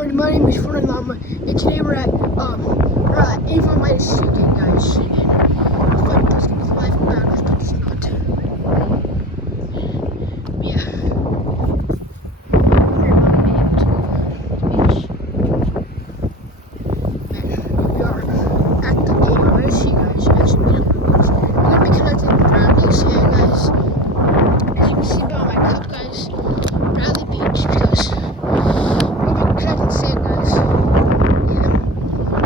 everybody, my name is Fernand Lama, and today we're at Avon by the Sea again, guys. And I thought it was gonna be live backwards, but it's not. Yeah. We are at the Avon by the Sea, guys. As you know, we're gonna be connected with Bradley Sea, guys. As you can see by my cup, guys, Bradley Beach, because connected sand, guys.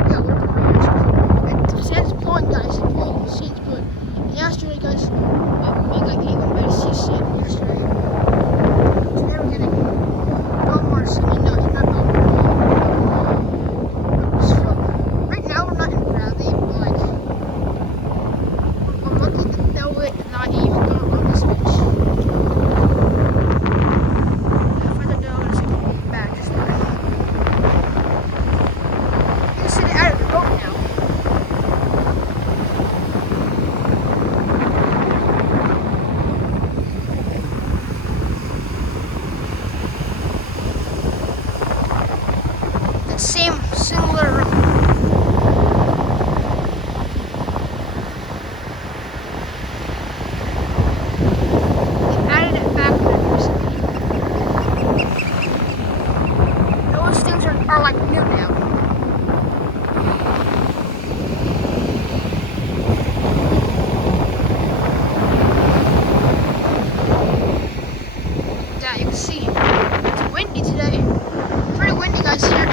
Yeah, we're and the sand's blowing, guys. The sand's blowing. And yesterday, guys, we got Avon by the Sea sand yesterday. Today we're getting Belmar sand. No, not Belmar. So, right now we're not in Bradley, but like, I'm lucky to know it and not even go on this beach. If I don't know, I'm just gonna be back just now. You can see the out of the boat now. The same, similar. They added it back recently. Those things are like new now. Yeah, you can see it's windy today. Pretty windy, guys. Here,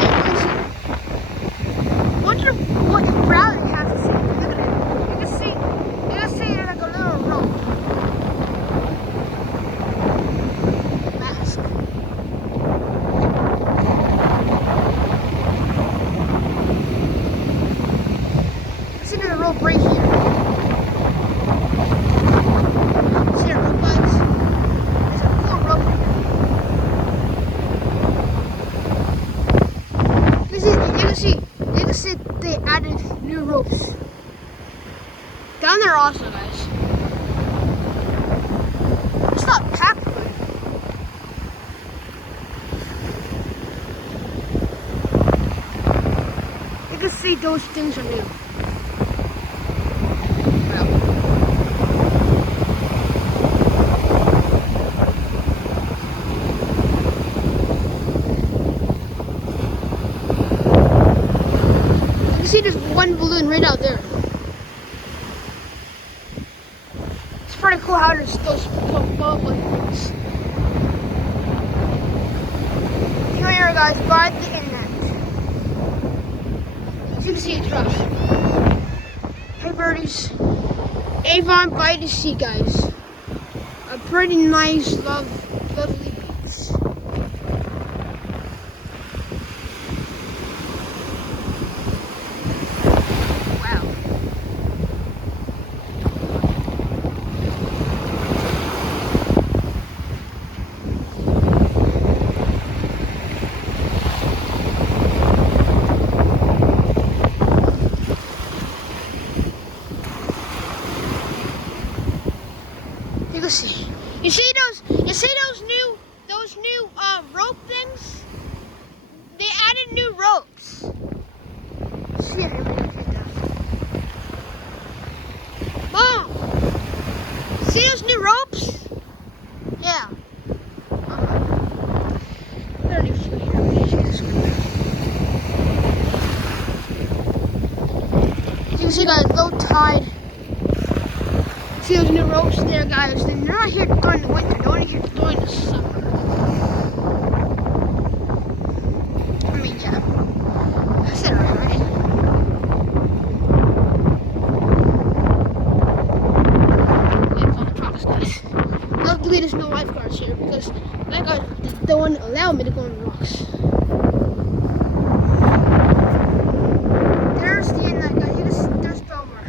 wonder what Bradley has to say. Look at it. You can see it like a little rope. Mask. See the rope right here. See the rope, guys? There's a cool rope here. You can see they added new ropes. Down there also, guys. It's not packed good. You can see those things are new. See, there's one balloon right out there. It's pretty cool how there's those bubble things. Here, guys, by the inlet. As you can see, it's rough. Hey, birdies. Avon by the Sea, guys. A pretty nice, lovely beach. You can see. You see those new rope things? They added new ropes. See it, Mom! See those new ropes? Yeah. You can see, guys, low tide. See those new ropes there, guys. They're not here during the winter. They're only here during the summer. I mean, yeah. I said it right? Yeah, it's on the promise, guys. Luckily, there's no lifeguards here because lifeguards don't allow me to go on the rocks. There's the inlet, guys. You can see there's Belmar.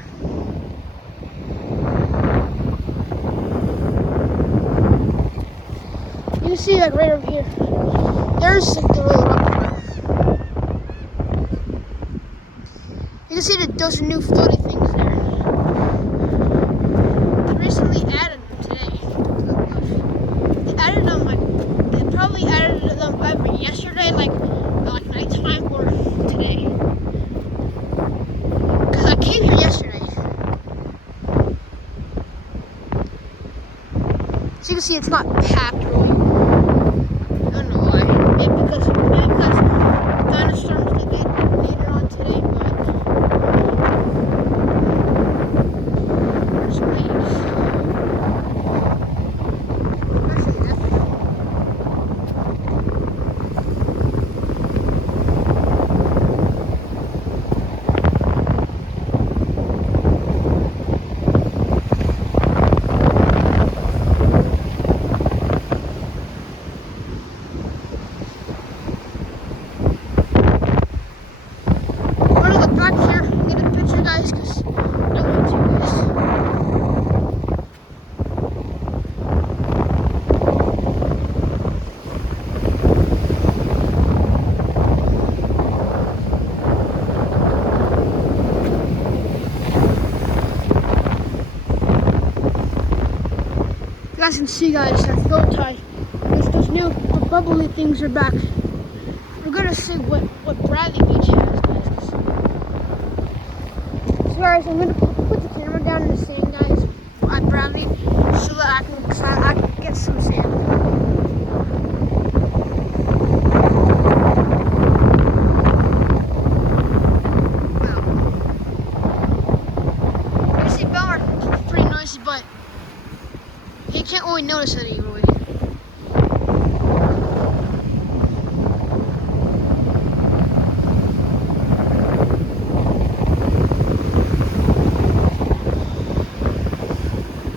You can see like right over here. There's like the little rock. You can see that those are new floaty things there. They recently added them today. They added them like they probably added them yesterday, like night can see it's not packed really. I don't know why. Maybe because thunderstorms that get later on today, but there's waves. Actually, that's back here and get a picture, guys, because I want to do this. You guys can see, guys, that low tide. Those new bubbly things are back. We're gonna see what Bradley Beach has, guys. Guys, I'm gonna put the camera down in the sand, guys, at Bradley, so that I can get some sand. Wow. You see Belmar, it's pretty noisy, but you can't really notice it really.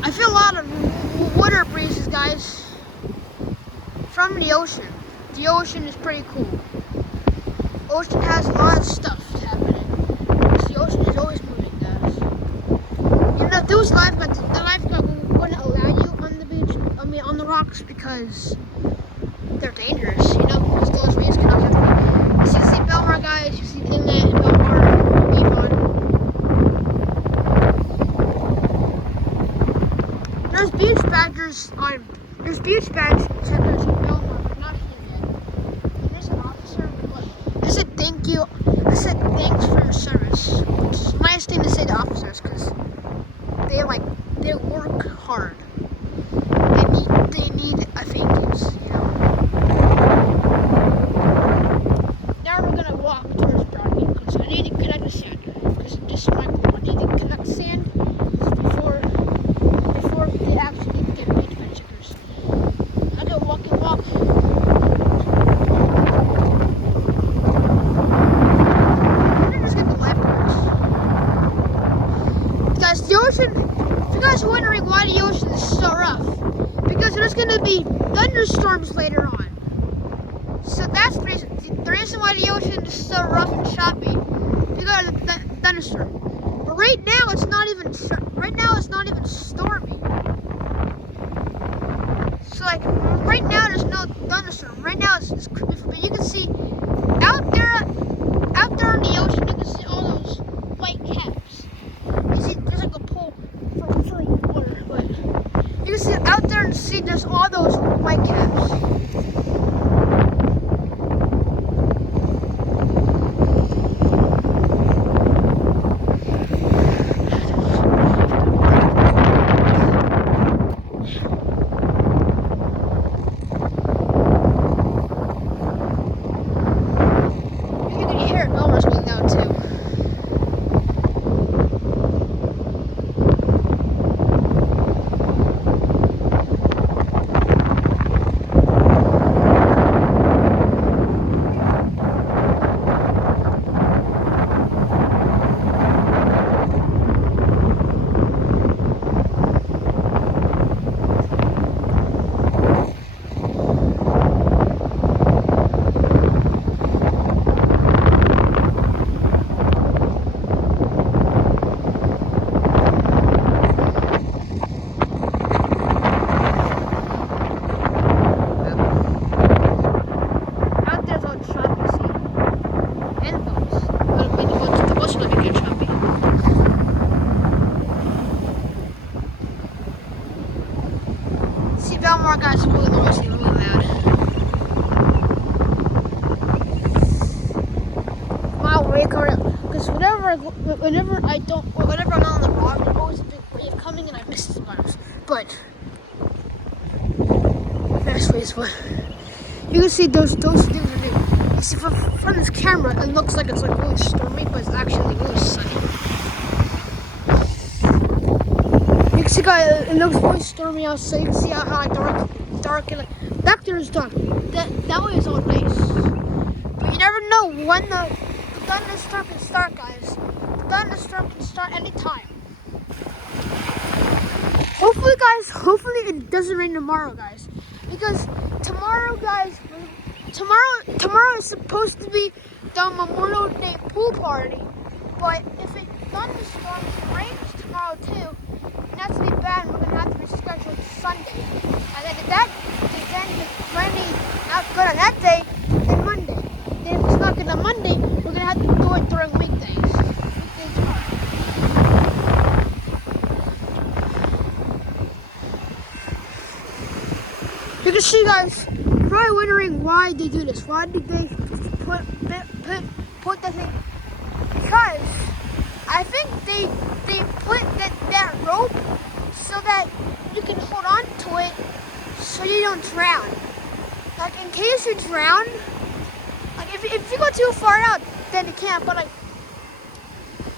I feel a lot of water breezes, guys, from the ocean. The ocean is pretty cool. Ocean has a lot of stuff happening. The ocean is always moving, guys. You know, those lifeguards, the lifeguard wouldn't allow you on the beach, on the rocks, because they're dangerous, you know, because those waves can also happen. You see Belmar, guys, you see Inlet, Belmar, Avon. There's beach badgers checkers in Belmar, but not here yet. And there's an officer, but I said thank you. I said thanks for your service, which is a nice thing to say to officers, because they work hard. They need a thank yous, you know. Now we're gonna walk towards Bradley because I need to collect the sand. Because this is my goal. I need to collect sand before they actually get beach bed checkers. I go walk and walk. I'm just get the lifeguards. Guys, the ocean. If you guys are wondering why the ocean is so rough, because there's gonna be thunderstorms later on. So that's the reason. The reason why the ocean is so rough and choppy, because of the thunderstorm. But right now it's not even stormy. So like right now there's no thunderstorm. Right now it's creepy. But you can see out there in the ocean, you can see all those white caps. You see there's like a pole for filling water, but you can see out there and see there's all those white caps. You can hear it almost going down too. Belmar, guys, really noisy, really loud. Wow, because whenever I'm on the rock, there's always a big wave coming and I miss the bars. But nice place, but you can see those things are new. You see from this camera, it looks like it's like really stormy, but it's actually really sunny. You can see, guys, it looks really stormy outside. You can see how like dark, and like back there is dark. That way is all nice. But you never know when the thunderstorm can start, guys. The thunderstorm can start anytime. Hopefully it doesn't rain tomorrow, guys. Because tomorrow, guys, tomorrow is supposed to be the Memorial Day pool party. But if it thunderstorms and rains tomorrow too, and that's gonna be bad, we're gonna have to reschedule to Sunday. And then if it's raining not good on that day, then Monday. Then if it's not good on Monday, we're gonna have to do it during weekdays. Weekdays are hard. You can see, guys, you're probably wondering why they do this. Why did they put that thing? Because I think they put that rope so that you can hold on to it so you don't drown. Like in case you drown, like if you go too far out, then you can't. But like,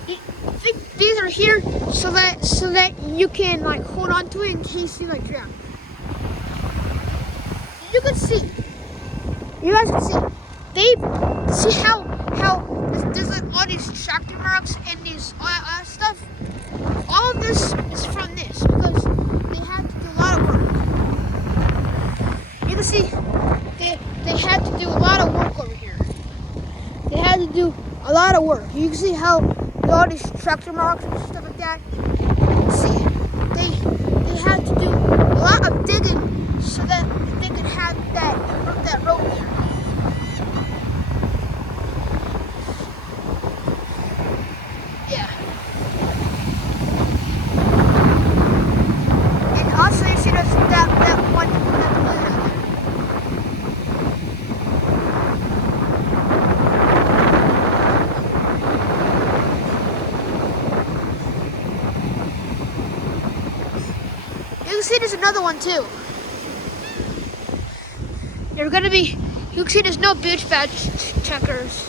I think these are here so that you can like hold on to it in case you like drown. You can see. You guys can see. They see how there's like all these tractor marks and these stuff. All of this is from this because they had to do a lot of work. You can see they had to do a lot of work over here. They had to do a lot of work. You can see how all these tractor marks and stuff like that. See, they had to do a lot of digging so that they could have that rope here. Yeah. And also you see there's that one that balloon out there. You can see there's another one too. You can see there's no beach badge checkers.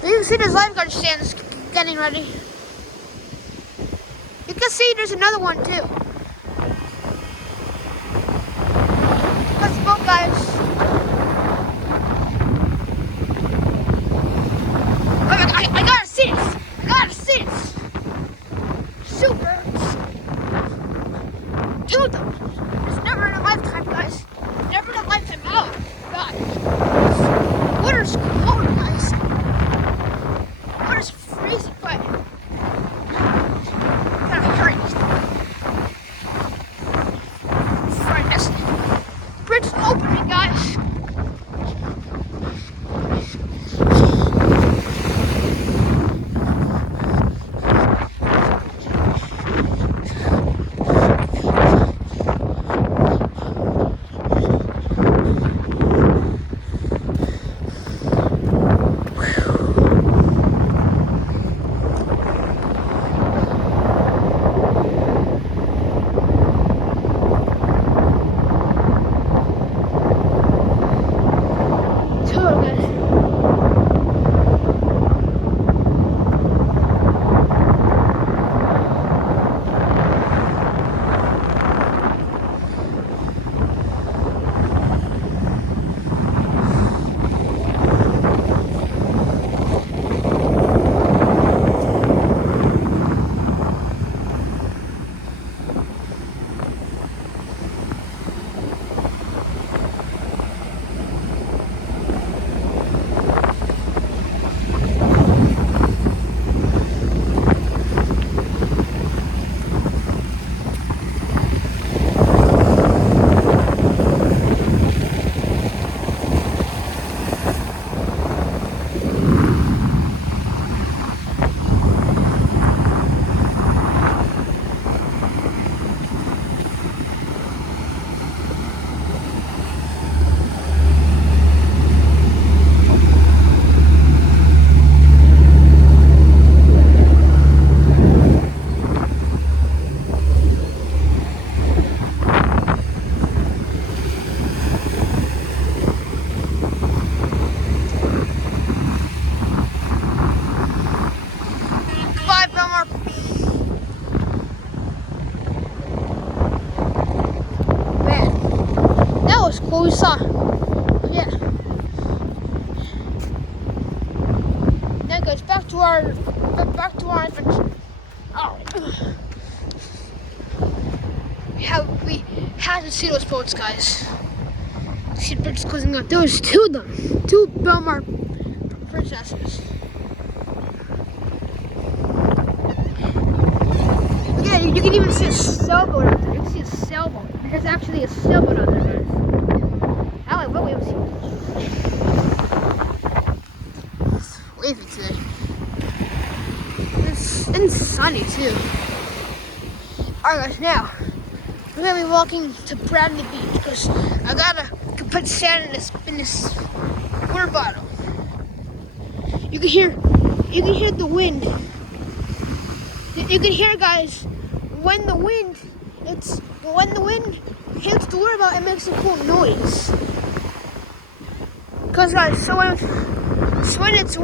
But you can see there's lifeguard stands getting ready. You can see there's another one too. Let's go, guys. I gotta see this. I gotta see this. Shoot, birds. Two of them. It's never in a lifetime, guys. Never in a lifetime. Oh, God. Water's cold, guys. Water's freezing, but gotta hurry. to our adventure. Oh. We had to see those boats, guys. See the bridge closing up. There was two of them. Two Belmar princesses. Again, you can even see a sailboat out there. You can see a sailboat. There's actually a sailboat out there, guys. I will be able to see it. It's wavy today. It's sunny too. Alright guys, now we're gonna be walking to Bradley Beach because I gotta put sand in this water bottle. You can hear the wind. You can hear, guys, when the wind hits the water bottle, it makes a cool noise. Cause guys, so when it's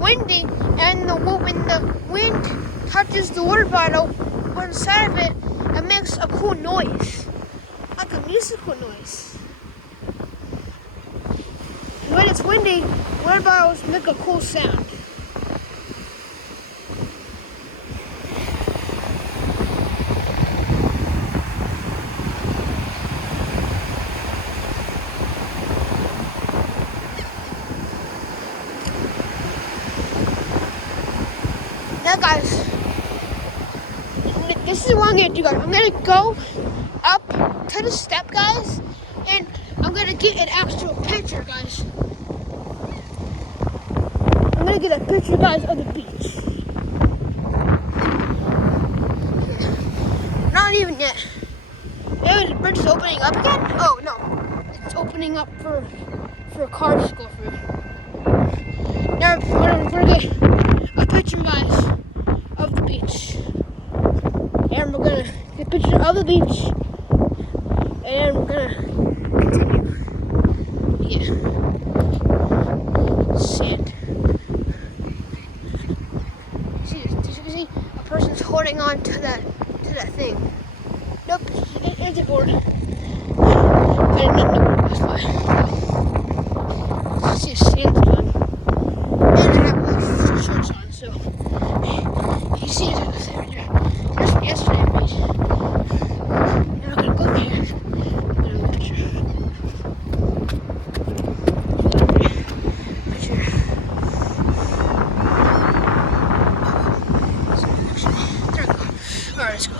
windy and when the wind touches the water bottle, one side of it, it makes a cool noise, like a musical noise. When it's windy, water bottles make a cool sound. Now guys, this is what I'm gonna do, guys. I'm gonna go up to the step, guys, and I'm gonna get an actual picture, guys. I'm gonna get a picture, guys, of the beach. Not even yet. The bridge is opening up again? Oh no, it's opening up for cars to go through. Now we're gonna get a picture, guys, of the beach. And we're gonna get a picture of the beach. And we're gonna continue. Yeah. Sand. See, a person's holding on to that thing. Nope, it's a board. I did not know what it was, but see a sand's on. And I have shorts on, so you see it right there. There's from yesterday, right? Now we're gonna go there. I'm gonna look at you. Alright, let's go.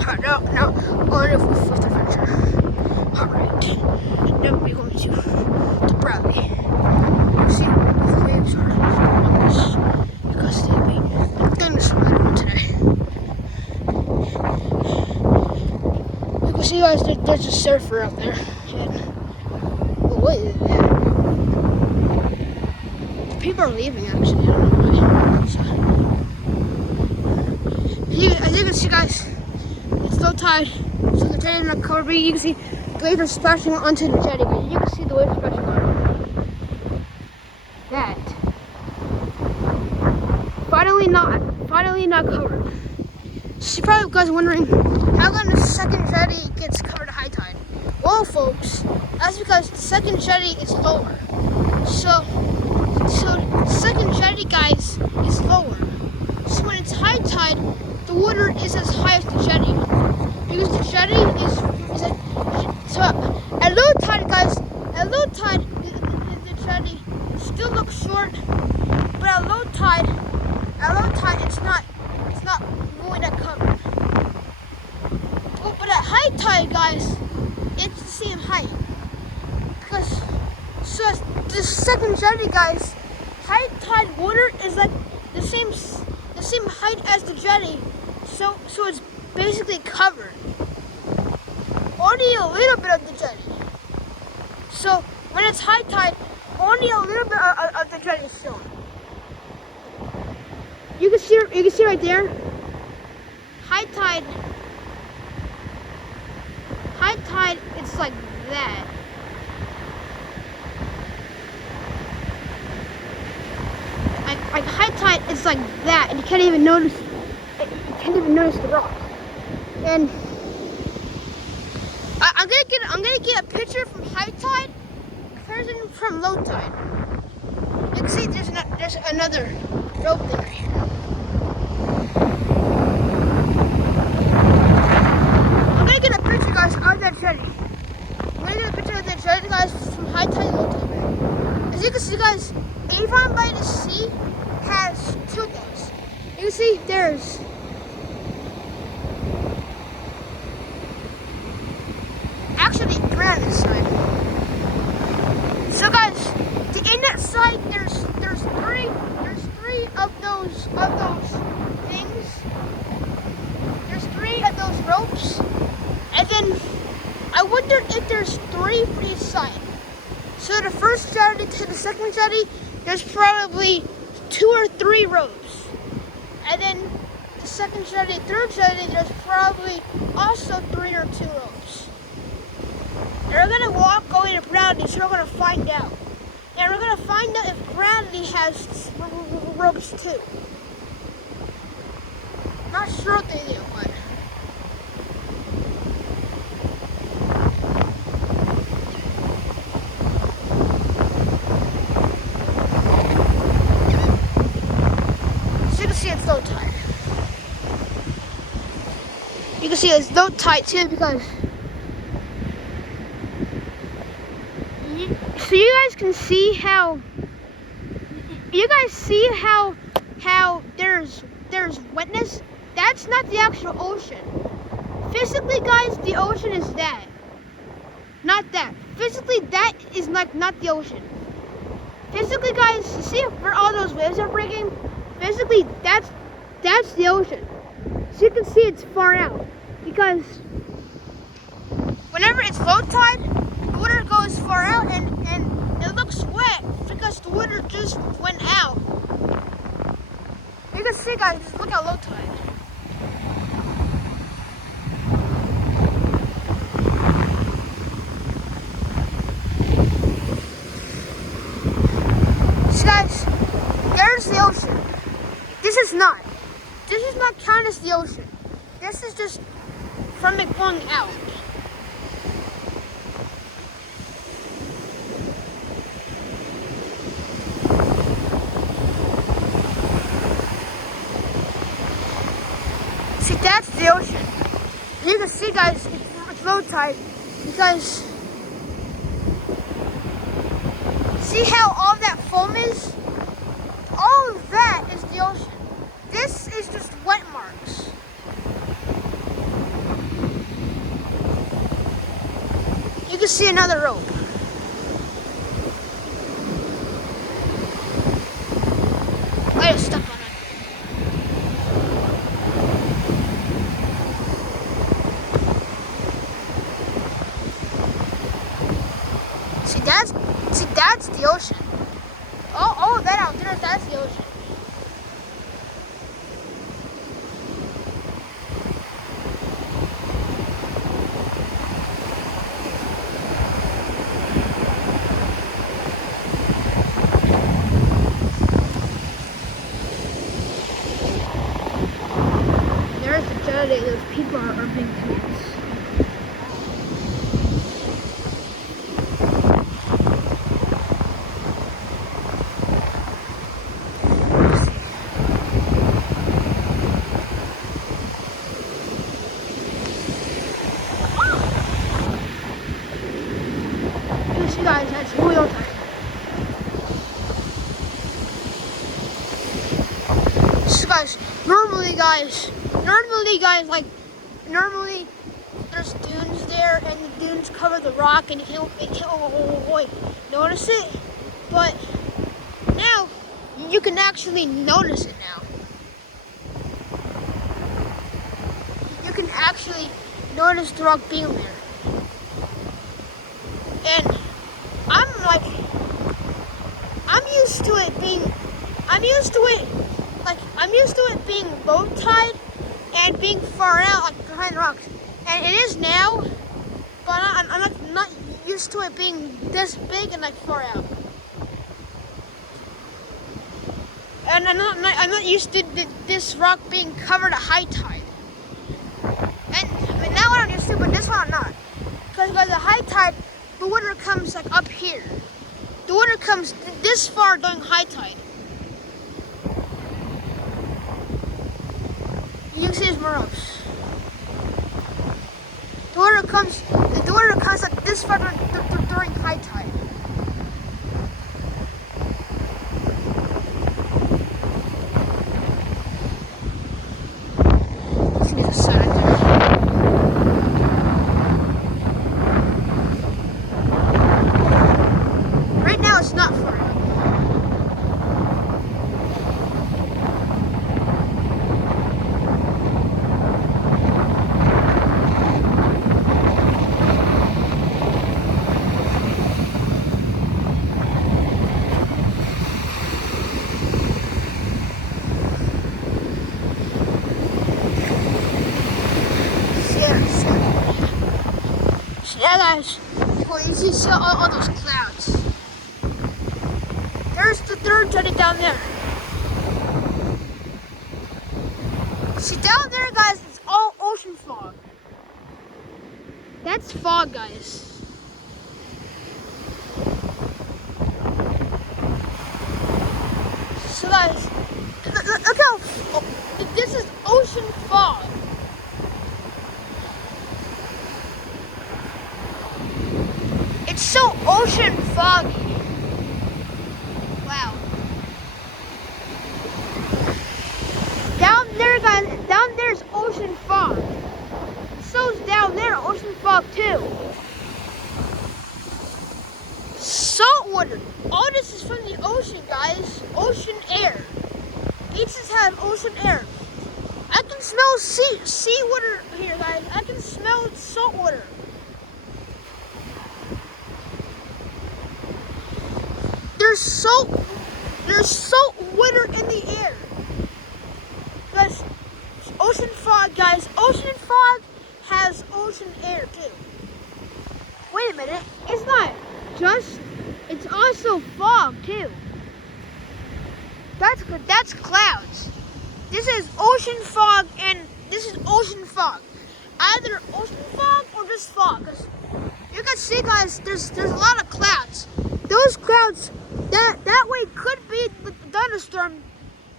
Alright, now on to the fifth adventure. Alright, now we're going to Bradley. You see, the waves are on this because they've been thunderstorming today. You can see, guys, there's a surfer out there. And what is that? People are leaving, actually. I don't know why. As you can see, guys, it's low tide, so the jetty is not covered. You can see the waves are splashing onto the jetty. You can see the waves splashing on that. Finally not covered. So you probably guys wondering how come the second jetty gets covered at high tide. Well, folks, that's because the second jetty is lower. So the second jetty, guys, is lower. So when it's high tide, the water is as high as the jetty. Because the jetty is like, so at low tide, guys, the jetty still looks short, but at low tide it's not really that covered. But at high tide, guys, it's the same height. Because so the second jetty, guys, high tide water is like the same height as the jetty, so it's basically covered. Only a little bit of the jetty. So when it's high tide, only a little bit of the jetty is shown. You can see right there. High tide, it's like that. Like high tide, it's like that, and you can't even notice. You can't even notice the rock. And I'm gonna get a picture from high tide, comparison from low tide. You can see there's another rope there. I'm gonna get a picture, guys, of that jetty. I'm gonna get a picture of that jetty, guys, from high tide, low tide. As you can see, guys, Avon by the Sea has two of those. You can see there's actually grand this side. So, guys, in that side, there's three of those things. There's three of those ropes, and then I wonder if there's three for each side. So the first jetty to the second jetty, there's probably 2 or 3 ropes, and then the second jetty, third jetty, there's probably also 3 or 2 ropes. And we're gonna walk going to Bradley, so we're gonna find out. And we're gonna find out if Bradley has ropes too. Not sure if they do, but so you can see it's low tide. You can see it's low tide too because so you guys can see how there's wetness. That's not the actual ocean. Physically, guys, the ocean is that. Not that. Physically, that is not the ocean. Physically, guys, you see where all those waves are breaking? Physically, that's the ocean. So you can see it's far out because whenever it's low tide, the water goes far out and it looks wet because the water just went out. You can see, guys, just look at low tide. So, guys, there's the ocean. This is not count as the ocean. This is just from it going out. See, that's the ocean. You can see, guys, it's low tide because see how all that foam is? All of that is the ocean. This is just wet marks. You can see another rope. I just stepped on it. See, that's the ocean. Oh, that out there, that's the ocean. There's the jetty. Those people are being kids. You guys, that's real time. So guys, normally there's dunes there and the dunes cover the rock and you can't notice it. But now you can actually notice it now. You can actually notice the rock being there. And I'm used to it being low tide and being far out, like behind the rocks. And it is now, but I'm not used to it being this big and like far out. And I'm not used to this rock being covered at high tide. And now I'm used to it, but this one I'm not. Because by the high tide, the water comes like up here. the water comes this far during high tide. You can see his morals. The water comes like this far during high tide. See there's a sign right there. Right now it's not far. Yeah, guys, well, you see all those clouds. There's the third jetty down there. See, down there, guys, it's all ocean fog. That's fog, guys. So, guys, look how, this is ocean fog. It's so ocean foggy. Wow. Down there, guys, down there's ocean fog. So's down there, ocean fog too. Salt water. All this is from the ocean, guys. Ocean air. Beaches have ocean air. I can smell sea water here, guys. I can smell salt water. There's salt water in the air. Guys, ocean fog, guys. Ocean fog has ocean air too. Wait a minute. It's not just, it's also fog too. That's clouds. This is ocean fog and this is ocean fog. Either ocean fog or just fog. Cause you can see, guys, there's a lot of clouds. Those clouds, that way could be the thunderstorm.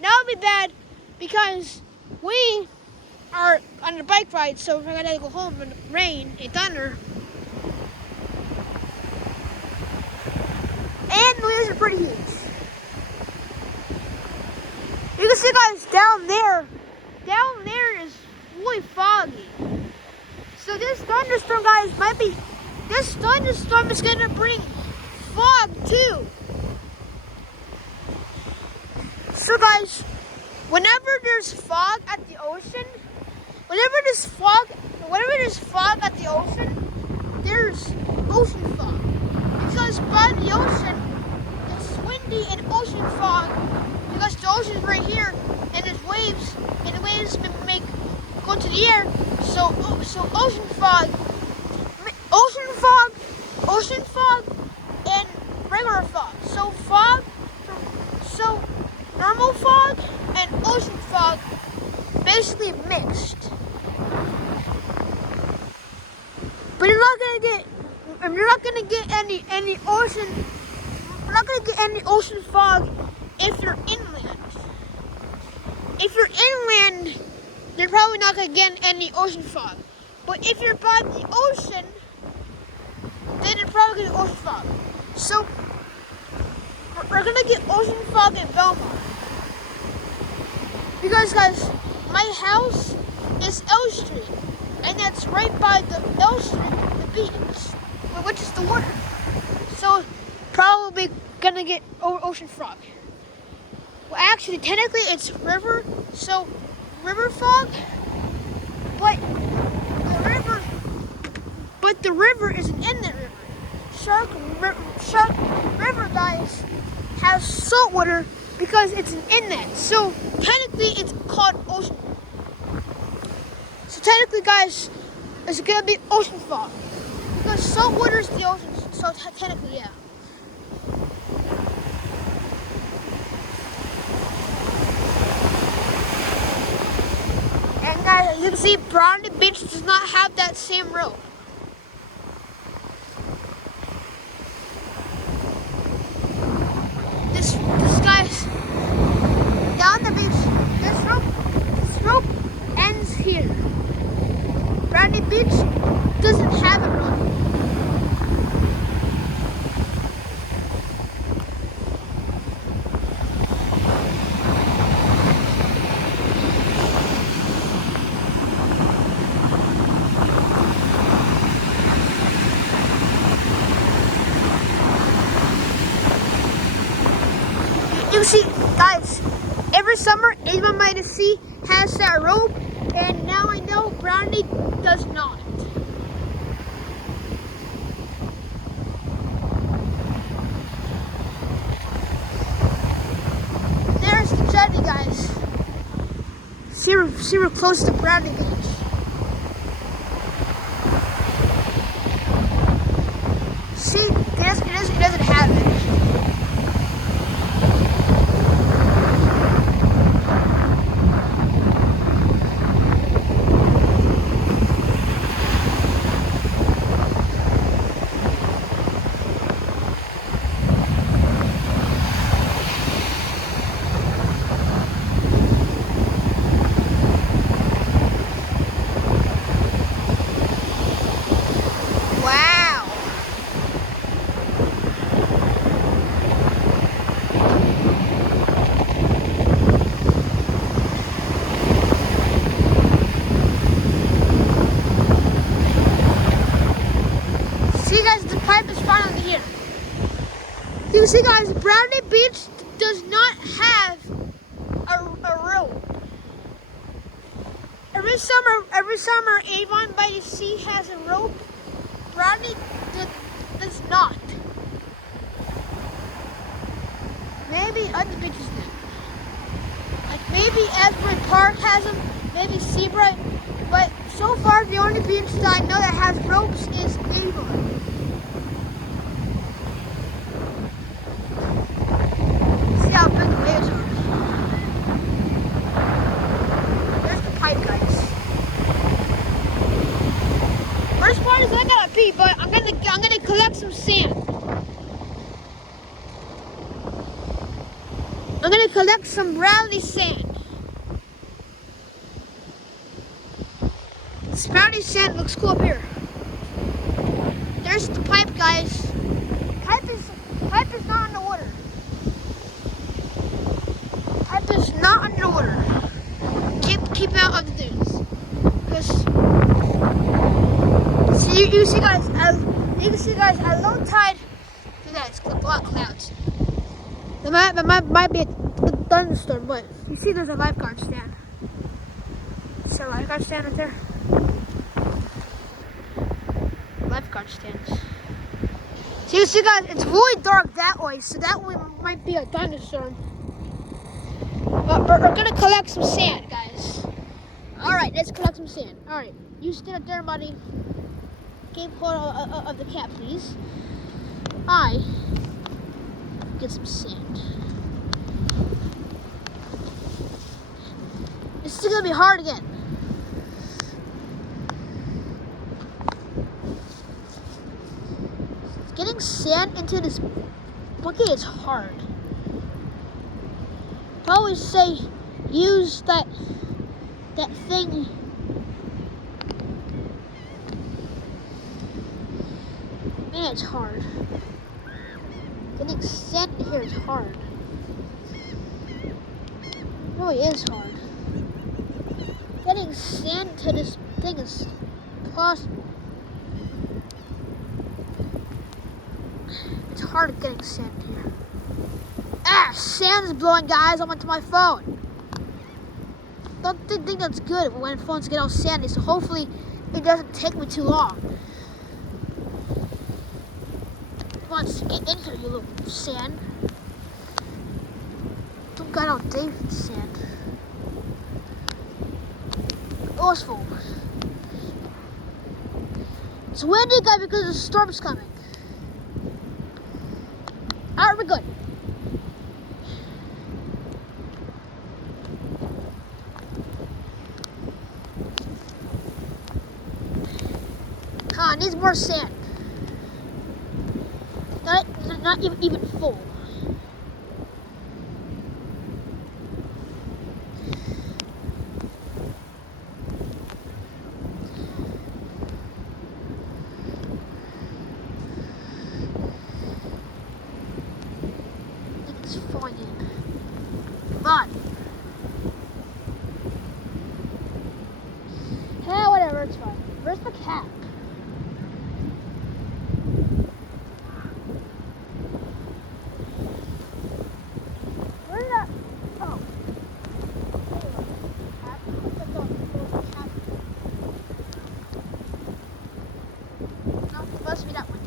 That would be bad because we are on a bike ride, so we're gonna go home in rain and thunder. And the waves are pretty huge. You can see, guys, down there is really foggy. So this thunderstorm, guys, this thunderstorm is gonna bring fog too. So, guys, whenever there's fog at the ocean, whenever there's fog at the ocean, there's ocean fog. Because by the ocean, it's windy and ocean fog. Because the ocean's right here, and there's waves, and the waves make go into the air. So ocean fog, and regular fog. So normal fog and ocean fog basically mixed. But you're not gonna get any ocean fog if you're inland. If you're inland, you're probably not gonna get any ocean fog. But if you're by the ocean, then you're probably gonna get ocean fog. So we're gonna get ocean fog in Belmont. Because, guys, my house is L Street, and that's right by the L Street, the beach, which is the water. So probably gonna get ocean fog. Well, actually, technically it's river, so river fog, but the river is an inlet river. Shark River, guys, has salt water because it's an inlet. So technically it's called ocean. So technically, guys, it's gonna be ocean fog because salt water is the ocean. So technically, yeah. And guys, as you can see, Brownie Beach does not have that same road. this guy's down the beach. This rope ends here. Brandy Beach doesn't have a rope. You see, guys, every summer Avon by the Sea has that rope, and now I know Brandy does not. There's the jetty, guys. See we're close to Brandy Beach. See, it doesn't have it. You see, guys, Brandy Beach does not have a rope. Every summer, Avon by the Sea has a rope. Brandy does not. Maybe other beaches do. Like maybe Asbury Park has them, maybe Seabright. But so far, the only beach that I know that has ropes is Avon. How big the waves are. There's the pipe, guys. First part is I gotta pee, but I'm gonna collect some sand. I'm gonna collect some Bradley sand. This Bradley sand looks cool up here. There's the pipe, guys. Pipe is not underwater. Pipe is not underwater. Keep out of the dunes. Because you see, guys, at low tide. Look at that, it's a lot of clouds. There might be a thunderstorm, but you see there's a lifeguard stand. Is there a lifeguard stand right there? Lifeguard stands. So you see, guys, it's really dark that way, so that way might be a thunderstorm. But we're gonna collect some sand, guys. Alright, let's collect some sand. Alright, you stand up there, buddy. Keep hold of the cap, please. I get some sand. It's still gonna be hard again. Getting sand into this bucket is hard. I always say use that thing. Man, it's hard. Getting sand in here is hard. It really is hard. Getting sand to this thing is possible. It's hard getting sand here. Ah, sand's blowing, guys. I went to my phone. Don't think that's good when phones get all sandy, so hopefully it doesn't take me too long. Come on, get in here, you little sand. Don't got all David sand. Oh, it's full. It's windy, guys, because the storm's coming. Alright, we're good. Needs more sand. Not even full. It's funny. Come on. Yeah, whatever, it's fine. Where's the cap? Where did that? Oh. No, it must be that one.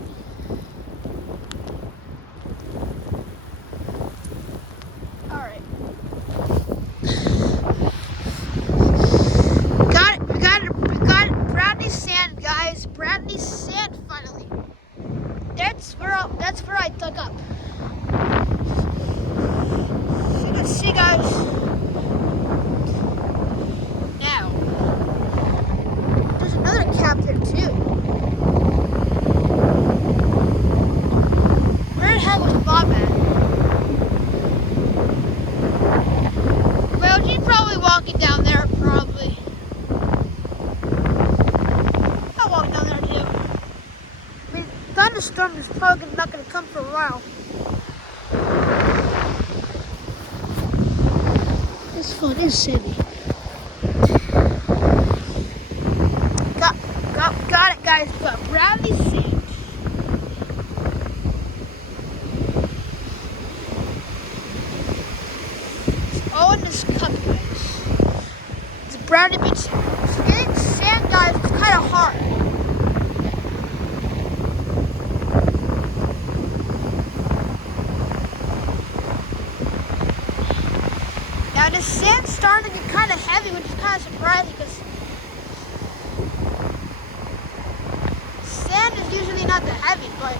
Alright. We got Bradley Sand, guys. Bradley Sand finally. That's where I dug up. So you can see, guys. Now there's another cap there too. Where the hell was Bob at? Well, he's probably walking down there, probably. I'll walk down there too. I mean, thunderstorm is probably not going to come for a while. This fun is silly. Got it, guys. But Bradley Sand. It's all in this cup, guys. It's Bradley Beach sand. So getting sand, guys, is kind of hard. Now the sand's starting to get kind of heavy, which is kind of surprising because sand is usually not that heavy, but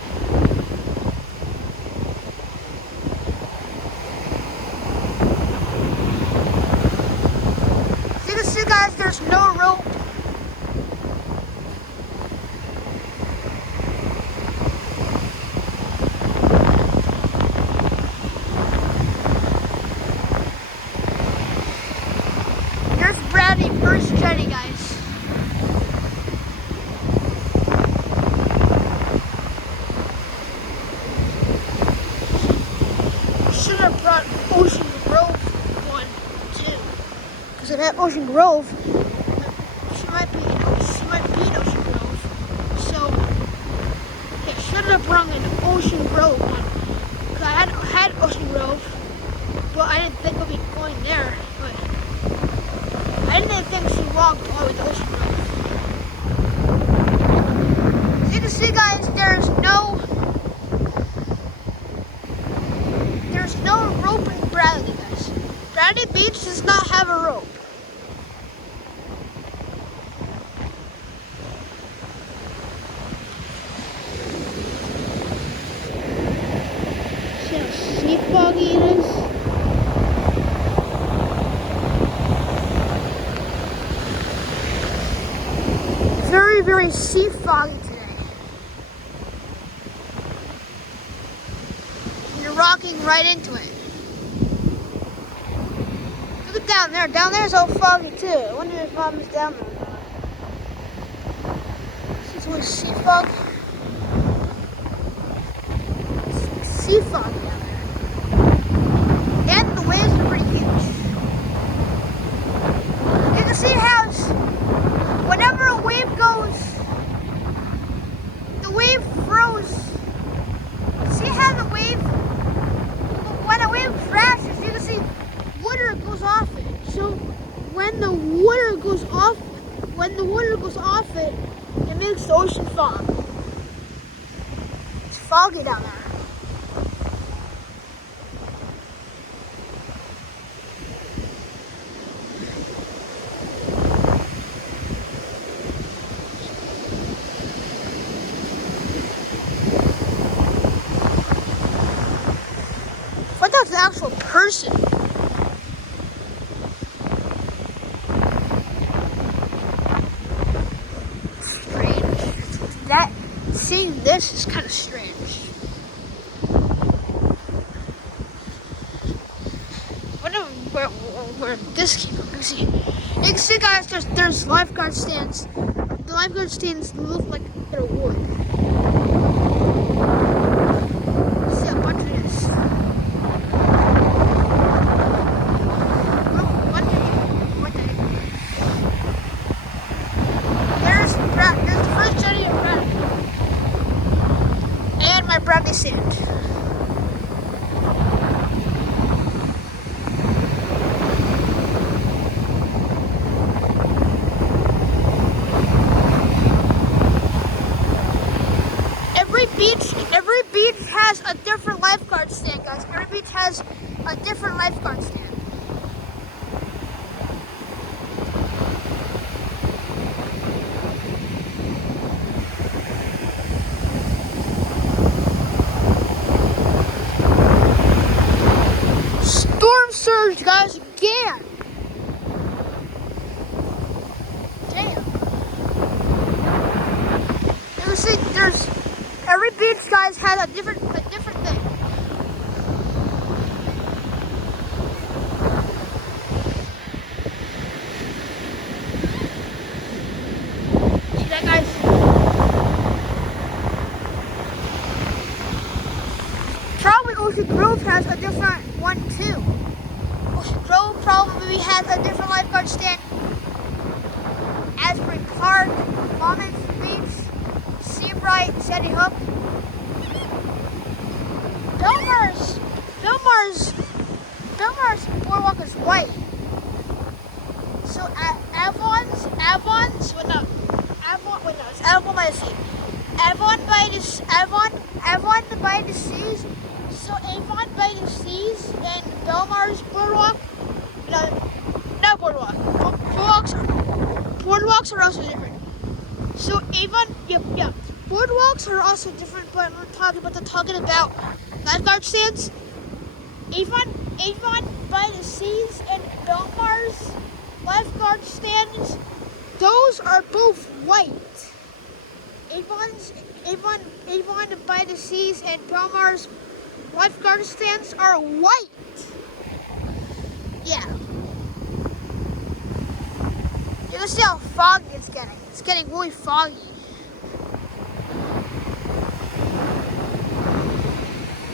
as you can see, guys, there's no rope. There's Bradley first jetty, guys. Should have brought Ocean Grove one too, because at Ocean Grove, she might be in Ocean Grove. So yeah, should have brought an Ocean Grove one. Cause I had Ocean Grove, but I didn't think I'd be going there. But I didn't think she walked all the way to Ocean Grove. As you can see, guys, there's no rope in Bradley, guys. Bradley Beach does not have a rope. See how sea foggy it is? Very, very sea foggy today. You're rocking right into it. Look at down there. Down there is all foggy too. I wonder if Mom is down there. This is sea fog. Sea fog down there. And the waves are pretty huge. You can see how whenever a wave goes, the wave throws. See how the wave, when a wave crashes, you can see water goes off it. So when the water goes off it, it makes the ocean fog. It's foggy down there. What that's an actual person? Seeing this is kind of strange. Wonder where this came from. Let me see. You can see, guys, there's lifeguard stands. The lifeguard stands look like they're wood. See a bunch of this. Every beach has a different lifeguard stand, guys. Every beach has a different lifeguard stand. Storm surge, guys, again. Damn. There's every beach, guys, has a different thing. See that, guys? Probably Ocean Grove has a different one too. Ocean Grove probably has a different lifeguard stand. Asbury Park, Monmouth Beach, Seabright, Sandy Hook. Belmar's boardwalk is white. So Avon's Avon by the Seas. So Avon by the Seas and Belmar's boardwalk. No boardwalk. Boardwalks are also different. So Avon, yeah. Boardwalks are also different, but we're talking about lifeguard stands. Avon by the Seas and Belmar's lifeguard stands, those are both white. Avon by the Seas and Belmar's lifeguard stands are white. Yeah. You can see how foggy it's getting. It's getting really foggy.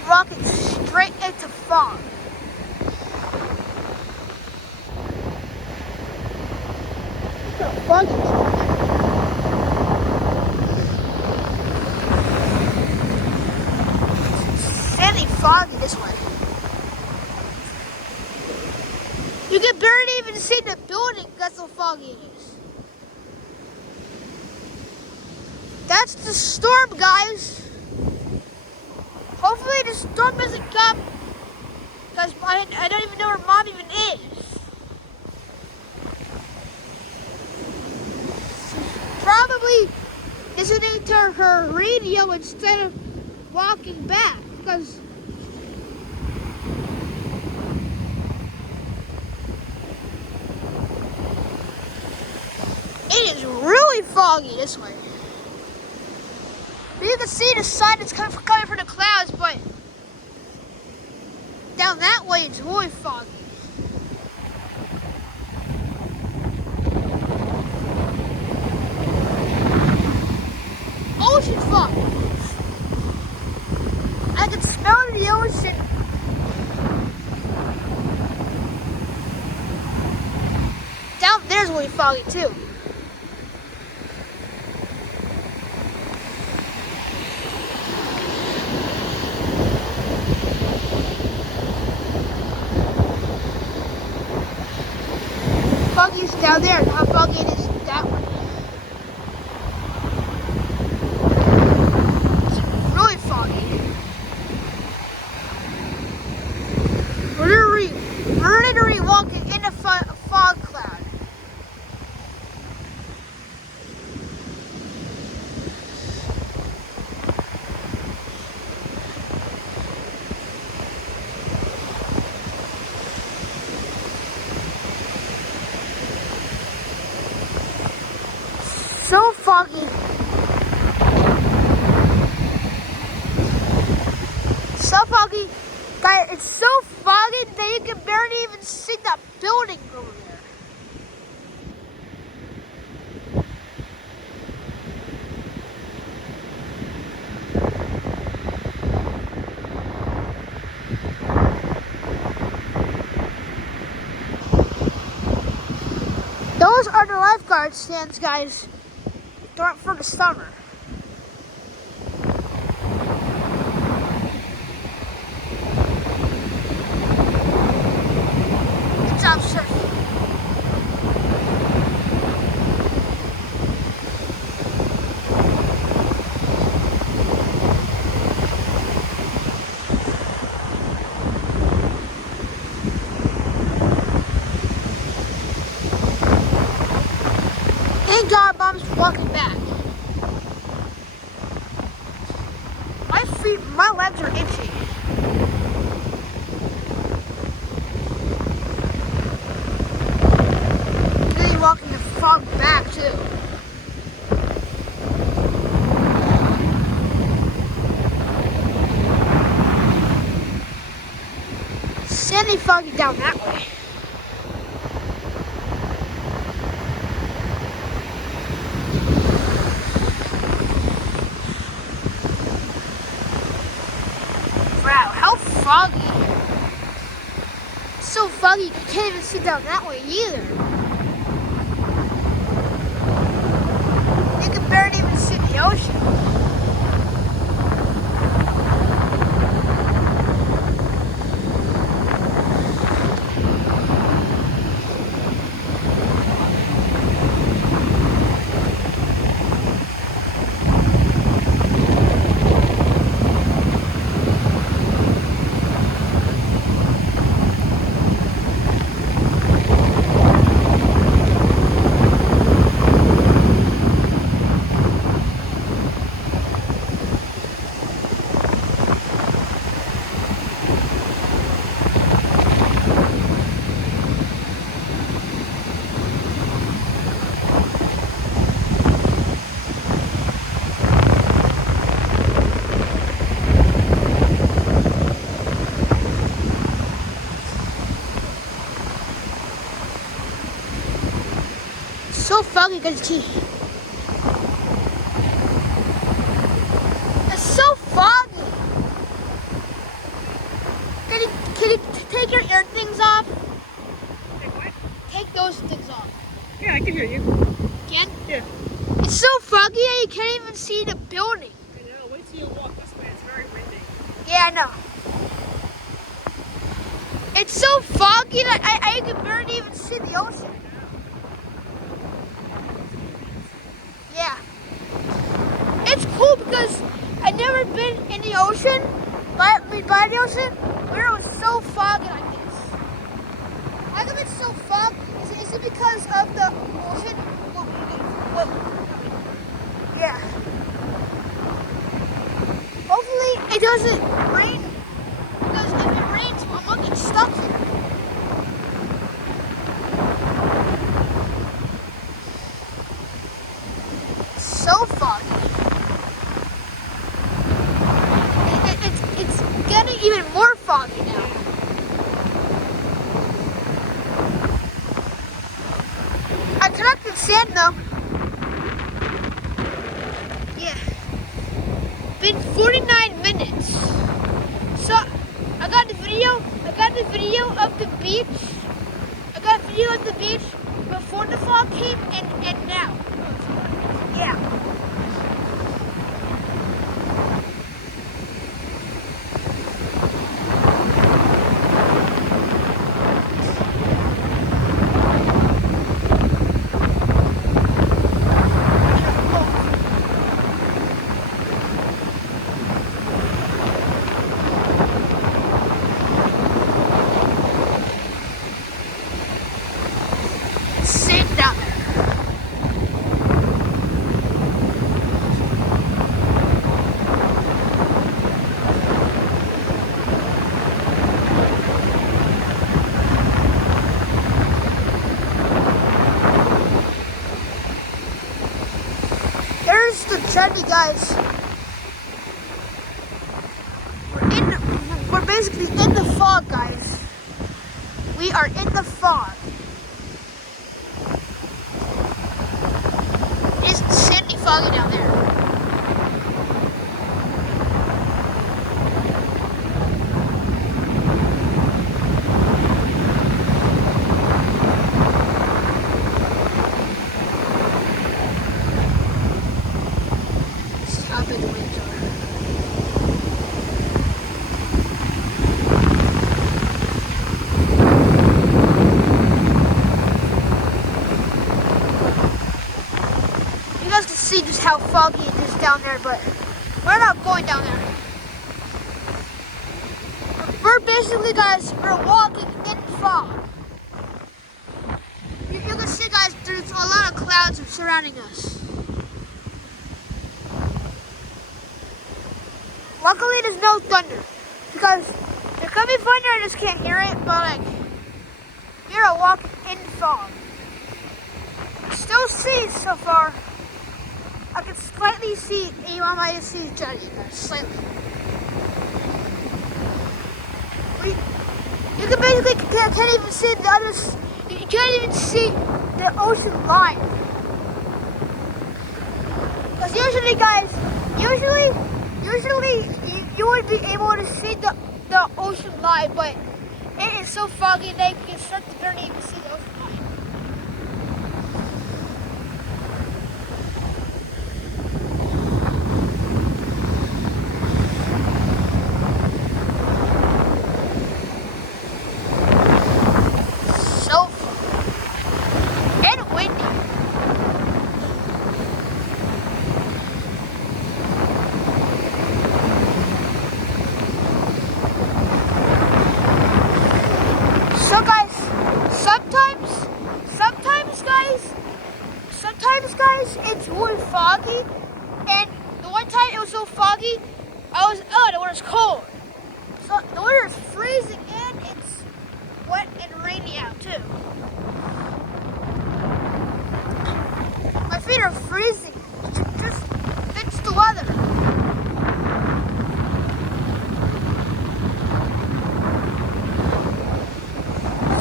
Rocking straight into fog. Look how foggy it's getting. Insanely foggy this way. You can barely even see the building. That's how foggy it is. That's the storm, guys. Hopefully the storm doesn't come, because I don't even know where Mom even is. Probably listening to her radio instead of walking back, because it is really foggy this way. You can see the sun is coming from the clouds, but down that way it's really foggy. Ocean fog. I can smell the ocean. Down there's really foggy too. Foggy is down there, how foggy it is that way. It's really foggy. We're literally walking in a fog cloud. So foggy. So foggy. Guys, it's so foggy that you can barely even see that building over there. Those are the lifeguard stands, guys. For the summer. walking back. My legs are itchy. Really walking the fog back too. Sandy foggy down that way. Wow, how foggy. It's so foggy you can't even see down that way either. You can barely even see the ocean. So foggy, guys. It's so foggy. Can you take your ear things off? Take what? Take those things off. Yeah, I can hear you. Can? Yeah. It's so foggy that you can't even see the building. I know. Wait till you walk this way. It's very windy. Yeah, I know. It's so foggy that I can barely even see the ocean. Yeah. It's cool because I've never been in the ocean, by the ocean, where it was so foggy like this. How come it's so foggy? Is it because of the ocean? Yeah. Hopefully it doesn't rain, because if it rains, I'm gonna get stuck here. So foggy. It's getting even more foggy now. I collected sand though. Yeah. Been 49 minutes. So I got the video of the beach. I got a video of the beach before the fog came and now. Yeah. Sit down there. There's the jetty, guys. We're basically in the fog, guys. We are in the fog. It's sandy foggy down there. See how big the waves are. You guys can see just how foggy it is down there, but we're not going down there. We're basically, guys, we're walking in fog. You can see, guys, there's a lot of clouds surrounding us. luckily there's no thunder. Because there could be thunder, I just can't hear it, but like, you're a walk in fog. Still see so far. I can slightly see A1 see jetty, slightly. You can basically can't even see the others. You can't even see the ocean line. Because usually, guys, usually you would be able to see the ocean line, but it is so foggy that you can start to barely even see the ocean line. So foggy and windy. So guys, sometimes guys, it's really foggy, and the one time it was so foggy, the water's cold. So the water is freezing and it's wet and rainy out too. My feet are freezing, just fits the weather.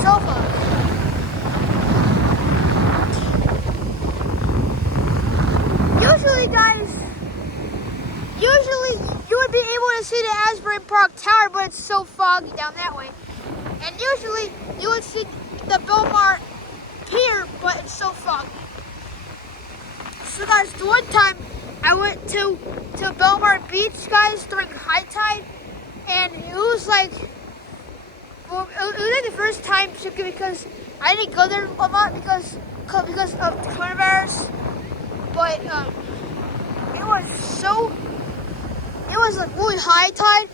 So far. Usually you would be able to see the Asbury Park Tower, but it's so foggy down that way. And usually you would see the Belmar Pier, but it's so foggy. So guys, the one time I went to Belmar Beach, guys, during high tide, and it was like, well, it was like the first time simply because I didn't go there a lot because of the coronavirus. But it was like really high tide,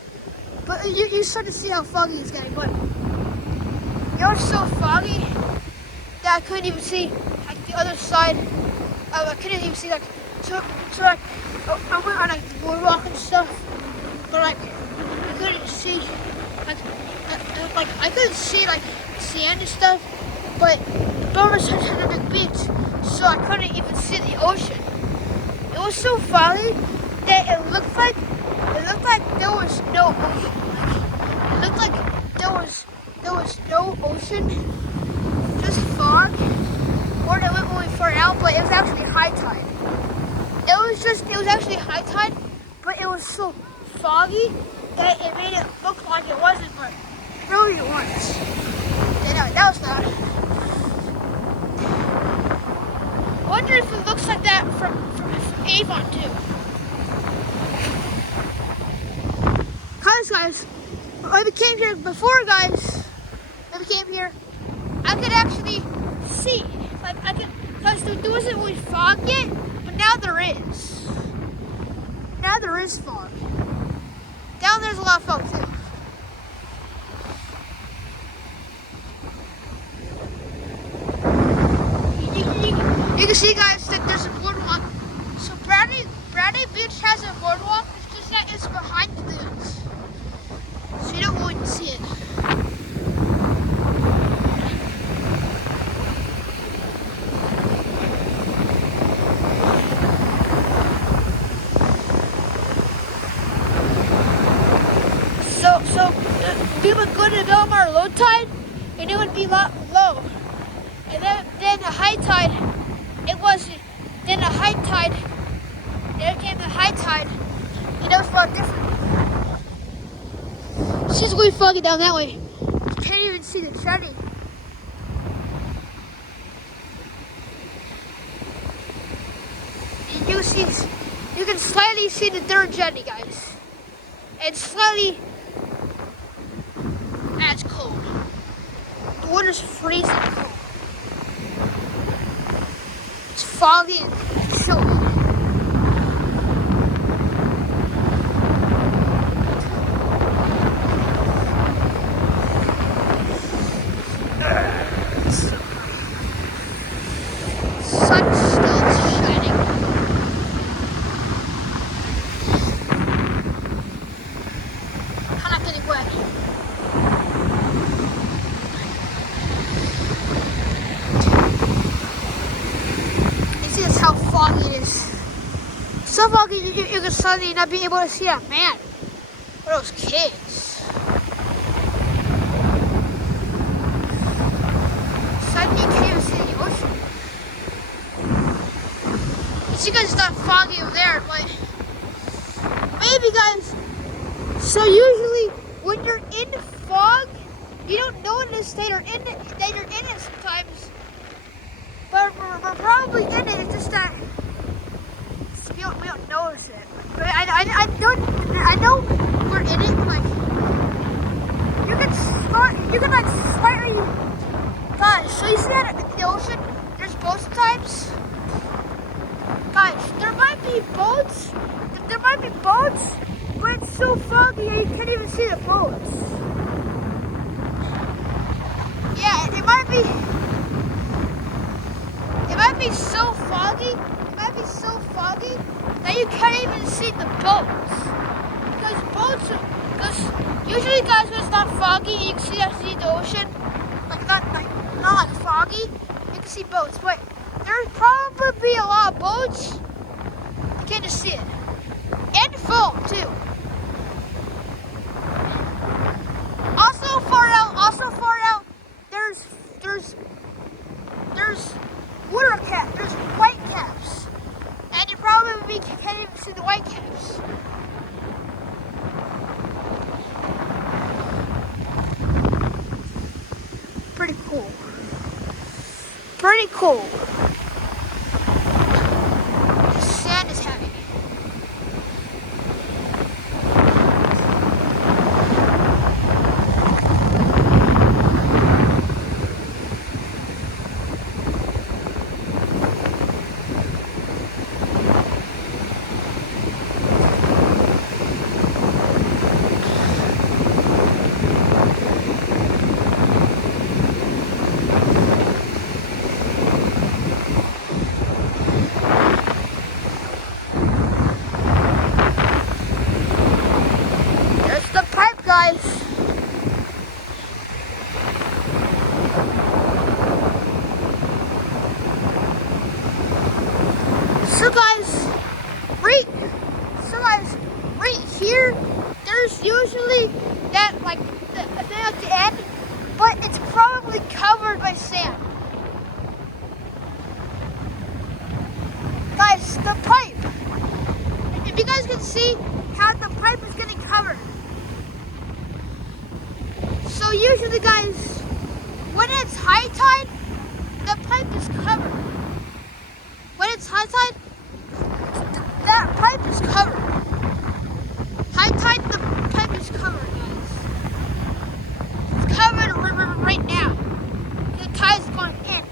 but you start to see how foggy it's getting. But it was so foggy that I couldn't even see like the other side. I couldn't even see like so like I went on like the boardwalk and stuff, but like I couldn't see like I couldn't see like sand and stuff. But Belmar's such a big beach, so I couldn't even see the ocean. It was so foggy that it looked like there was no ocean. It looked like there was no ocean, just fog. Or it went really far out, but it was actually high tide. It was actually high tide, but it was so foggy that it made it look like it wasn't, but really it was. Yeah, no, that was bad. Wonder if it looks like that from Avon too. Guys, when I came here before, guys, when I came here, I could actually see. Like I could, because there wasn't really fog yet, but now there is. Now there is fog. Down there's a lot of fog too. You can see, guys, that there's a boardwalk. So Bradley Beach has a boardwalk. It's just that it's behind the dunes, so you don't really see it. So we would go to Belmar low tide, and it would be low. And then the high tide, then came the high tide, and it was a lot different. It's just really foggy down that way. You can't even see the jetty. And you can slightly see the third jetty, guys. It's slightly, that's cold. The water's freezing cold. It's foggy and chilly. Sun's still shining. but you see that's how foggy it is. So foggy you can suddenly not be able to see that man or those kids. Suddenly you can't even see the ocean. You see guys, it's not foggy over there, but maybe guys. So usually when you're in fog, you don't notice that you're in it sometimes. But we're probably in it. It's just that we don't notice it. But I know we're in it. Like you can like slightly, guys. So you see that in the ocean, there's boats sometimes. Guys, there might be boats. There might be boats, but it's so foggy you can't even see the boats. Yeah, it might be so foggy. It might be so foggy that you can't even see the boats. Because usually, guys, when it's not foggy, you can see the ocean. Not like foggy. You can see boats, but there's probably a lot of boats. You can't just see it. And foam too. Also far out, there's water caps, there's white caps. And you probably can't even see the white caps. Pretty cool. Pretty cool. The sand is heavy. Guys, so guys, right here, there's usually that like the thing at the end, but it's probably covered by sand. Guys, the pipe. If you guys can see how the pipe is getting covered. So usually, guys, when it's high tide, the pipe is covered. When it's high tide, that pipe is covered. High tide, the pipe is covered, guys. It's covered right now. The tide's going in.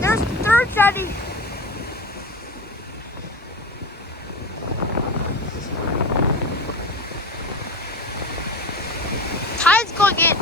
There's Johnny. Tide's going in.